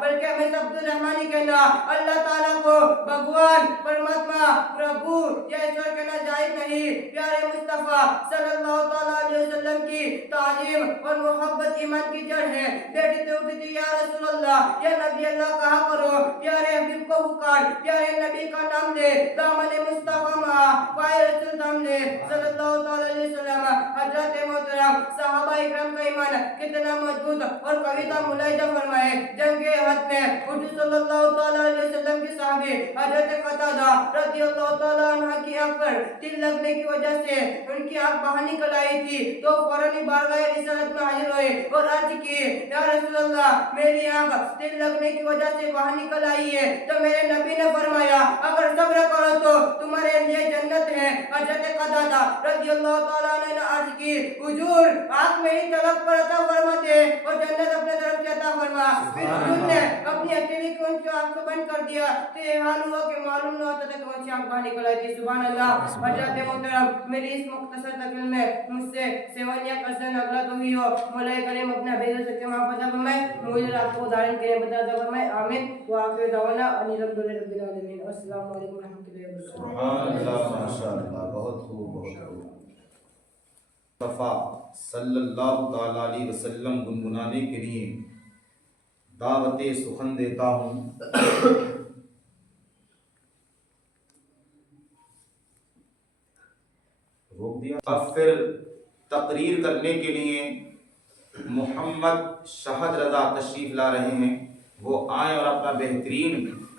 بلکہ ہمیں عبد الرحمانی کہنا، اللہ تعالیٰ کو بھگوان، پرماتما، پربھو یا ایشور کہنا جائز نہیں۔ پیارے مصطفیٰ صلی اللہ تعالیٰ علیہ وسلم کی تعظیم اور محبت ایمان کی جڑ ہے۔ بیٹھتے اٹھتے یا رسول اللہ، یا نبی اللہ کہا کرو، پیارے حبیب کو پکار، پیارے نبی کا نام لے، دامن مصطفیٰ ماں پائے رسول تھام لے صلی اللہ تعالیٰ علیہ وسلم۔ حضرت محترم صحابہ اکرام کا ایمان کتنا مضبوط اور قوی تھا، ملاحظہ فرمائے جنگ احد میں حضور صلی اللہ تعالیٰ علیہ وسلم کے صحابی حضرت قتادہ رضی اللہ تعالیٰ عنہ کی آنکھ پر تیر لگنے کی وجہ سے ان کی آنکھ باہر نکل آئی تھی، تو فوراً بارگاہ رسالت میں حاضر ہوئے اور عرض کی، یا رسول اللہ میری آنکھ تیر لگنے کی وجہ سے باہر نکل آئی ہے۔ تو میرے نبی نے فرمایا اگر صبر کرو تو تمہارے لیے جنت ہے۔ حضرت قتادہ رضی اللہ تعالیٰ عنہ نے عرض کی، حضور آنکھ میری طرف پر عطا فرما دے اور جنت اپنے طرف سے عطا فرما۔ پھر حضور نے اپنی اکیلی کو ان کی آنکھ کو بند کر دیا، تو یہ حال ہوا کہ معلوم نہ ہوتا تھا کہ ان کی آنکھ باہر نکل آئی تھی۔ سبحان اللہ۔ حضرت محترم میری اس مختصر تقریر میں مجھ سے سیوانیاں قصدن غلط ہوئی ہو، مولا کریم اپنے حبیب سے کما پتہ فرمائے، مجھے آپ کو ادھارن کے بتا فرمائے، آمین وآخر دعوانا ان الحمد للہ رب العالمین۔ السلام علیکم ورحمۃ اللہ وبرکاتہ۔ سبحان اللہ، ماشاء اللہ، بہت خوب، بہت خوب۔ مصطفیٰ صلی اللہ تعالیٰ علیہ وسلم گنگنانے کے لیے دعوت سخن دیتا ہوں۔ روک دیا۔ اب پھر تقریر کرنے کے لیے محمد شہد رضا تشریف لا رہے ہیں، وہ آئیں اور اپنا بہترین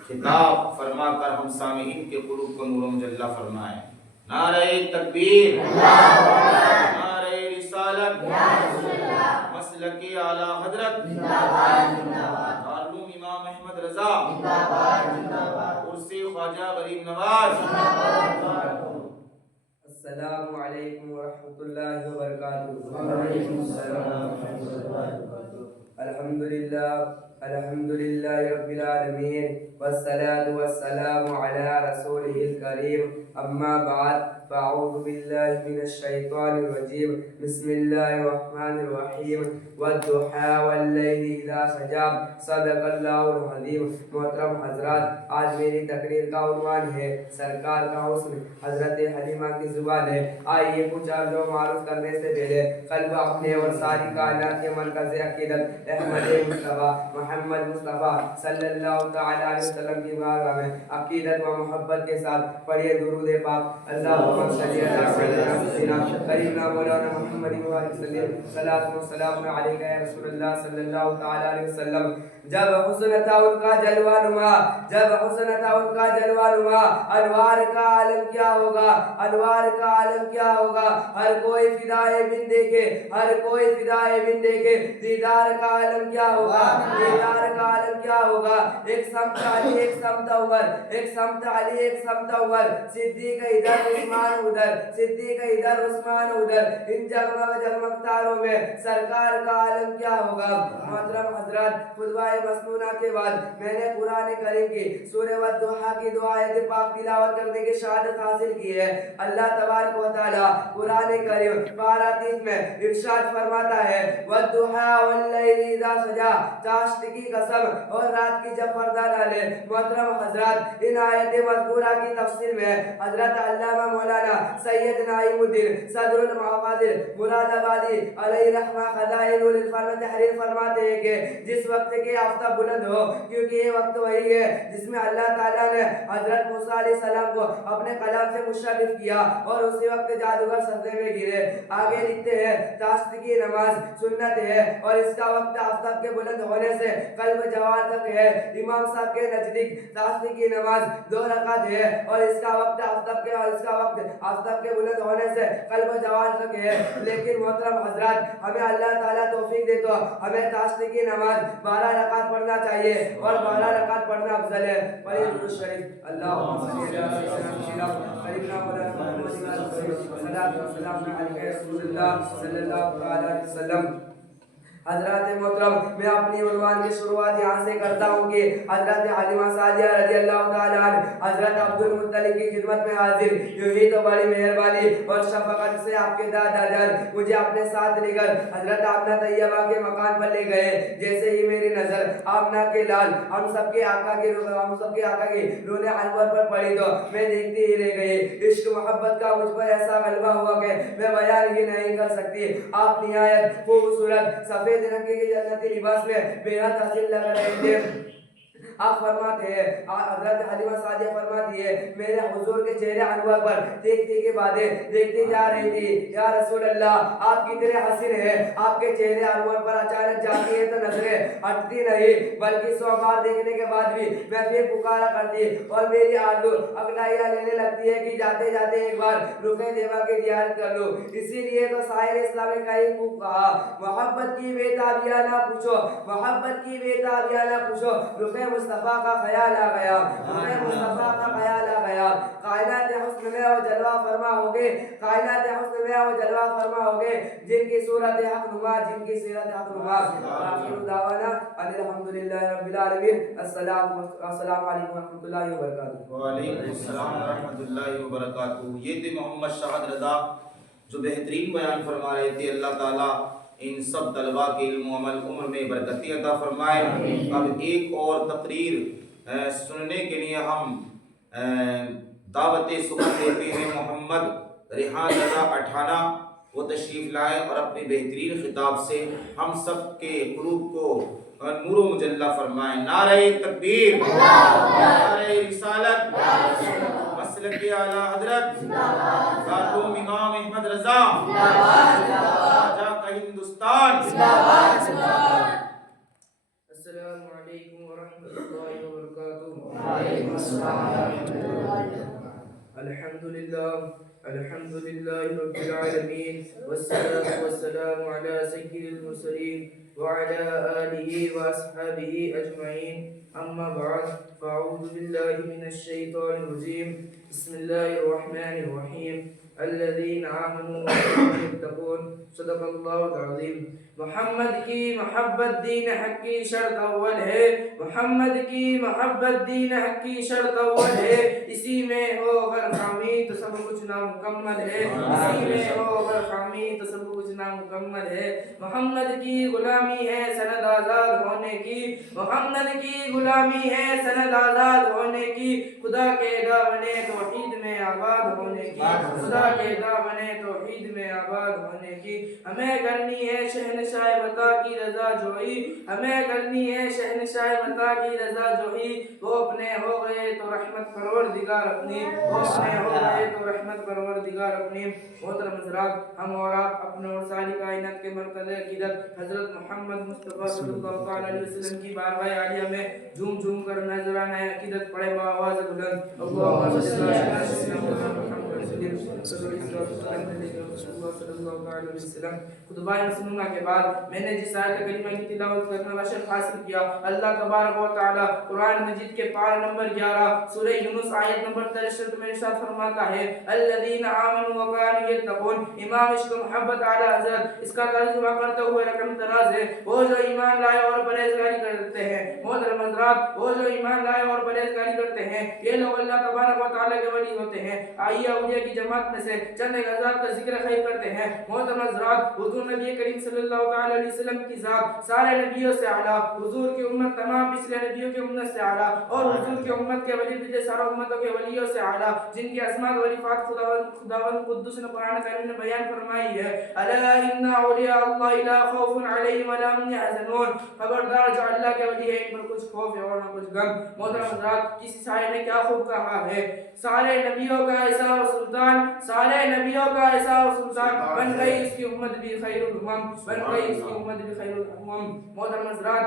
خطاب فرما کر ہم سامعین کے قلوب کو نور و مجلہ فرمائیں۔ نعرہ تکبیر، نعرہ رسالت، مسلک اعلیٰ حضرت، دارالعلوم امام احمد رضا، عرس خواجہ غریب نواز۔ السلام علیکم ورحمۃ اللہ وبرکاتہ۔ الحمدللہ رب العالمین والصلاة والسلام علی رسولہ الکریم، اما بعد فاعوذ باللہ من الشیطان الرجیم، بسم اللہ الرحمن الرحیم، والضحی واللیل اذا سجی، صدق اللہ العظیم۔ محترم حضرات، آج میری تقریر کا عنوان ہے سرکار کا حسن، حضرت حلیمہ کی زبان ہے۔ آئیے کچھ عرض و معروف کرنے سے پہلے قلب اپنے اور ساری کائنات کے مرکز عقیدت احمد مصطفیٰ محمد مصطفیٰ صلی اللہ تعالی علیہ وسلم کی بارگاہ میں عقیدت و محبت کے ساتھ پڑھیے درود پاک، اللہم صلی علی سیدنا قریبنا مولانا محمد وسلم، صلاۃ و سلام علیک یا رسول اللہ صلی اللہ تعالی علیہ وسلم۔ جب حسن تھا ان کا جلوہ نما، جب حسن تھا ان کا جلوہ نما، انوار کا عالم کیا ہوگا، انوار کا عالم کیا ہوگا۔ ہر کوئی فدائے بن دیکھے، ہر کوئی فدائے بن دیکھے، دیدار کا عالم کیا ہوگا، دیدار کا عالم کیا ہوگا۔ ایک سمت علی ایک سمت عمر، ایک سمت علی ایک سمت عمر، صدیق ادھر عثمان ادھر، صدیق ادھر عثمان ادھر، ان جگمگ جگمگ تاروں میں سرکار کا عالم کیا ہوگا۔ محترم حضرات، خطبہ مسنونہ کے بعد میں نے قرآن کریم کی سورہ والضحیٰ کی دو آیت پاک تلاوت کرنے کی شہادت حاصل کی ہے۔ اللہ تبارک و تعالی قرآن کریم پارہ 30 میں ارشاد فرماتا ہے، والضحیٰ واللیل اذا سجی، چاشت کی قسم اور رات کی جب پردہ ڈالے۔ محترم حضرات، ان آیت مذکورہ کی تفسیر میں حضرت علامہ مولانا سید نعیم الدین صدر المحافظ مراد آبادی علیہ رحمہ خزائن الفن تحریر فرماتے ہیں کہ جس وقت کے آفتاب بلند ہو، کیونکہ یہ وقت وہی ہے جس میں اللہ تعالیٰ نے حضرت موسیٰ علیہ السلام کو اپنے کلام سے مشرف کیا اور اسی وقت جادوگر سجدے میں گرے۔ آگے لکھتے ہیں، چاشت کی نماز سنت ہے اور اس کا وقت آفتاب کے بلند ہونے سے قلب جوان تک ہے۔ امام صاحب کے نزدیک چاشت کی نماز 2 رکعت ہے اور اس کا وقت آفتاب کے بلند ہونے سے قلب جوان تک ہے۔ لیکن محترم حضرات، ہمیں اللہ تعالیٰ توفیق دے تو ہمیں چاشت کی نماز 12 رکعت پڑھنا چاہیے اور 12 رکعت پڑھنا افضل ہے۔ پڑھیے درود شریف، اللہم صلی علی سیدنا قریبنا مولانا محمد صلاۃ و سلام علیہ رسول اللہ صلی اللہ تعالی علیہ وسلم۔ حضرات محترم میں اپنی عنوان کی شروعات یہاں سے کرتا ہوں کہ حضرت حلیمہ سعدیہ رضی اللہ تعالیٰ عنہ حضرت عبد المطلب کی خدمت میں حاضر، یوں ہی تو بڑی مہربانی اور شفقت سے آپ کے دادا جان مجھے اپنے ساتھ لے کر حضرت آمنہ طیبہ کے مکان پر لے گئے۔ جیسے ہی میری نظر آمنہ کے لال ہم سب کے آقا کی رونے انور پر پڑی تو میں دیکھتی ہی رہ گئی۔ عشق محبت کا مجھ پر ایسا غلبہ ہوا کہ میں بیان ہی نہیں کر سکتی۔ آپ نہایت خوبصورت سفید رنگ کے جنتی لباس میں بے حد حسین لگ رہے تھے۔ آپ فرماتے ہیں، حضرت حلیمہ سعدیہ فرماتی ہے، میرے حضور کے چہرے انور پر دیکھتے کے بعدیں دیکھتی جا رہی تھی۔ یا رسول اللہ، آپ کتنے حسین ہیں، آپ کے چہرے انور پر اچانک جاتی ہے تو نظریں ہٹتی نہیں، بلکہ 100 بار دیکھنے کے بعد بھی میں پھر پکارا کرتی اور میری آرزو اگلائیاں لینے لگتی ہے کہ جاتے جاتے ایک بار رخ دیوا کی زیارت کر لوں۔ اسی لیے تو سائر اسلام نے کئی خوب کہا، محبت کی بے تابیاں نہ پوچھو، محبت کی بے تابیاں نہ پوچھو، رخ مصطفیٰ کا خیال آ گیا، رخ مصطفیٰ کا خیال آ گیا۔ کائنات حسن میں وہ جلوہ فرما ہوگے، کائنات حسن میں وہ جلوہ فرما ہوگے، جن کی صورت حق نما، جن کی سیرت حق نما۔ آخر دعوانا ان الحمدللہ رب العالمین۔ السلام علیکم ورحمۃ اللہ وبرکاتہ۔ وعلیکم السلام ورحمۃ اللہ وبرکاتہ۔ یہ تھے محمد شاہد رضا جو بہترین بیان فرما رہے تھے۔ اللہ تعالیٰ ان سب طلباء کے علم و عمل عمر میں برکتی عطا فرمائے۔ اب ایک اور تقریر سننے کے لیے ہم دعوت سخن دیتے ہیں محمد ریحان رضا اٹھانہ، وہ تشریف لائے اور اپنے بہترین خطاب سے ہم سب کے قلوب کو نور و مجلہ فرمائے۔ نعرہ تکبیر، نعرہ رسالت، مسلک اعلی حضرت، خاتون امام احمد رضا، راجہ کا ہندوستان۔ السلام علیکم ورحمۃ اللہ وبرکاتہ۔ وعلیکم السلام۔ الحمد للہ رب العالمین، والصلاة والسلام علی سید المرسلین وعلی آلہ واصحابہ اجمعین، اما بعد فاعوذ باللہ من الشیطان الرجیم، بسم اللہ الرحمن الرحیم، الذین آمنوا وكانوا يتقون، صدق اللہ العظیم۔ محمد کی محبت دین حق کی شرط اول ہے، محمد کی محبت دین حق کی شرط اول ہے، اسی میں ہو اگر خامی تو سب کچھ نامکمل ہے، اسی میں ہو اگر خامی تو سب کچھ نامکمل ہے۔ محمد کی غلامی ہے سند آزاد ہونے کی، محمد کی غلامی ہے سند آزاد ہونے کی، خدا کے دامن توحید میں آباد ہونے کی، خدا کے دامن توحید میں آباد ہونے کی۔ ہمیں کرنی ہے شہنشاہ وطا کی رضا جوئی، ہمیں کرنی ہے شہنشاہ وطا کی رضا جوئی، وہ اپنے ہو گئے تو رحمت پروردگار اپنی، وہ اپنے ہو گئے تو رحمت پروردگار اپنی۔ محترم حضرات، ہم اور آپ اپنے اور ساری کائنات کے مرکز عقیدت حضرت محمد مصطفیٰ صلی اللہ علیہ وسلم کی بارگاہ عالیہ میں جھوم جھوم کر نذرانہ عقیدت پڑھے بآواز بلند، اللہم صل علی سیدنا محمد صلی اللہ علیہ وسلم۔ خطبہ مسنونہ کے بعد میں نے جس آیت کریمہ کی تلاوت کرنے کا شرف حاصل کیا، اللہ تبارک و تعالی قرآن مجید کے پارہ نمبر 11 سورہ یونس آیت نمبر 63 میں ارشاد فرماتا ہے، الذین آمنوا وکانوا یتقون۔ امام عشق محبت اعلیٰ حضرت اس کا ترجمہ کرتے ہوئے رقم دراز ہے، وہ جو ایمان لائے اور پرہیزگاری کرتے ہیں۔ محترم حضرات، وہ جو ایمان لائے اور پرہیزگاری کرتے ہیں، یہ لوگ اللہ تبارک و تعالی کے ولی ہوتے ہیں۔ آئیے اولیاء کی جماعت میں سے چند ایک حضرات کا ذکر خیر کرتے ہیں۔ محترم حضرات، حضور نبی کریم صلی اللہ تعالی علیہ وسلم کی ذات سارے نبیوں سے اعلیٰ، حضور کی امت تمام پچھلے نبیوں کی امت سے اعلیٰ، اور حضور کی امت کے ولی پچھلے سارے امتوں کے ولیوں سے اعلیٰ، جن کی اسماء و صفات خداوند قدوس نے قرآن کریم میں بیان فرمائی ہے۔ الا ان اولیاء اللہ لا خوف علیہم ولا هم يحزنون۔ خبردار، جو اللہ کے ولی ہیں ان پر کچھ خوف ہے اور نہ کچھ غم۔ محترم حضرات، کسی شاعر نے کیا خوب کہا ہے، سارے نبیوں کا ایسا و سلطان، سارے نبیوں کا ایسا و سلطان، بن گئی اس کی امت بھی خیر الامم، بن گئی اس کی امت بھی خیر الامم۔ محترم حضرات،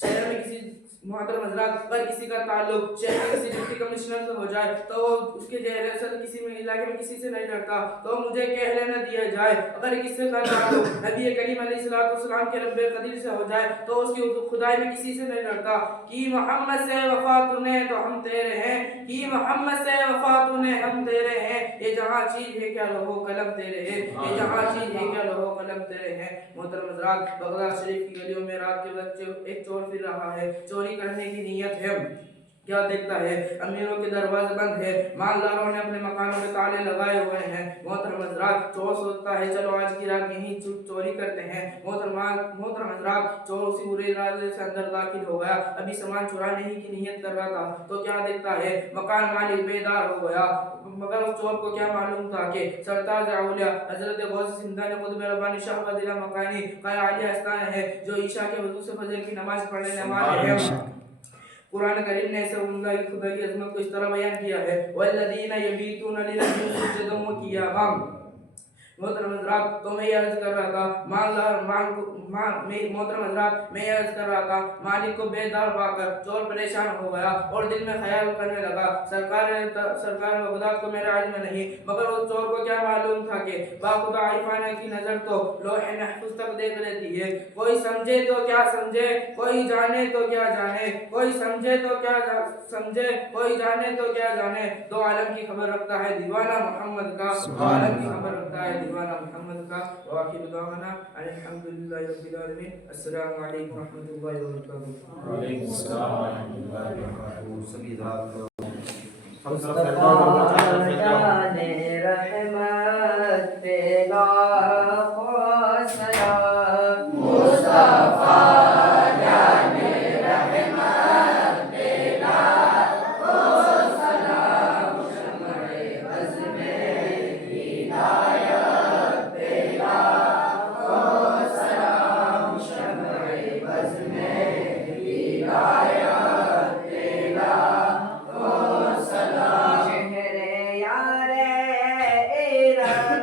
شہر میں کسی محترم حضرات اگر کسی کا تعلق شہر کے کسی ڈپٹی کمشنر سے ہو جائے تو وہ اس کے جہر کسی میں علاقے میں کسی سے نہیں ڈرتا تو مجھے کہہ لینا دیا جائے. اگر کسی کا تعلق نبی کریم علیہ السلام کے رب قدیر سے ہو جائے تو اس کی خدائی میں کسی سے نہیں ڈرتا. کہ محمد سے وفا تونے تو ہم تیرے ہیں, کہ محمد سے وفا تونے ہم تیرے ہیں. یہ جہاں چیز ہے کیا لوہو قلم تیرے ہیں, یہ جہاں چیز ہے کیا لوہو قلم تیرے ہیں. محترم حضرات بغداد شریف کی گلیوں میں رات کے وقت ایک چور پھر رہا ہے. چوری کرنے کی نیت ہے. کیا دیکھتا ہے امیروں کے دروازے بند ہے, مالداروں نے اپنے مکانوں میں تالے لگائے ہوئے ہیں. محترم حضرات چور سوچتا ہے چلو آج کی رات یہیں چوری کرتے ہیں. محترم حضرات چور اسی برے ارادے سے اندر داخل ہو گیا. ابھی سامان چرانے ہی کی نیت کر رہا تھا تو کیا دیکھتا ہے مکان مالک بیدار ہو گیا. مگر اس چور کو کیا معلوم تھا کہ سرتاج اولیاء حضرت غوث زندہ نے قطب ربانی شاہ وزیرہ مکانی قائع عالیہ استان ہے جو عشاء کے وضو سے فجر کی نماز پڑھنے والے ہیں. قرآن کریم نے اسے عمدہ خدا کی عظمت کو اس طرح بیان کیا ہے والذین یبیتون لربهم سجدا وقیاما. محترم حضرات تو میں یہ عرض کر رہا تھا محترم حضرات میں یہ عرض کر رہا تھا مالک کو بیدار پا کر چور پریشان ہو گیا اور دل میں خیال کرنے لگا سرکار بغداد کو میرے علم میں نہیں. مگر اس چور کو کیا معلوم تھا کہ باخدا عارفانہ کی نظر تو لوح محفوظ تک دیکھ لیتی ہے. کوئی سمجھے تو کیا سمجھے, کوئی جانے تو کیا جانے, کوئی سمجھے تو کیا سمجھے, کوئی جانے تو کیا جانے. دو عالم کی خبر رکھتا ہے دیوانہ محمد کا, دو عالم کی خبر رکھتا ہے دیوانہ محمد کا. وآخر دعوانا الحمدللہ رب العالمین. السلام علیکم ورحمۃ اللہ وبرکاتہ. وعلیکم السلام ورحمۃ اللہ وبرکاتہ. سبھی حضرات کو جانے رحمت پہ لاکھوں سلام. مصطفیٰ جانے رحمت پہ لاکھوں سلام. شمع عزم ہدایت پہ لاکھوں سلام. شمع عزم ہدایت پہ لاکھوں سلام. شہر یار ارم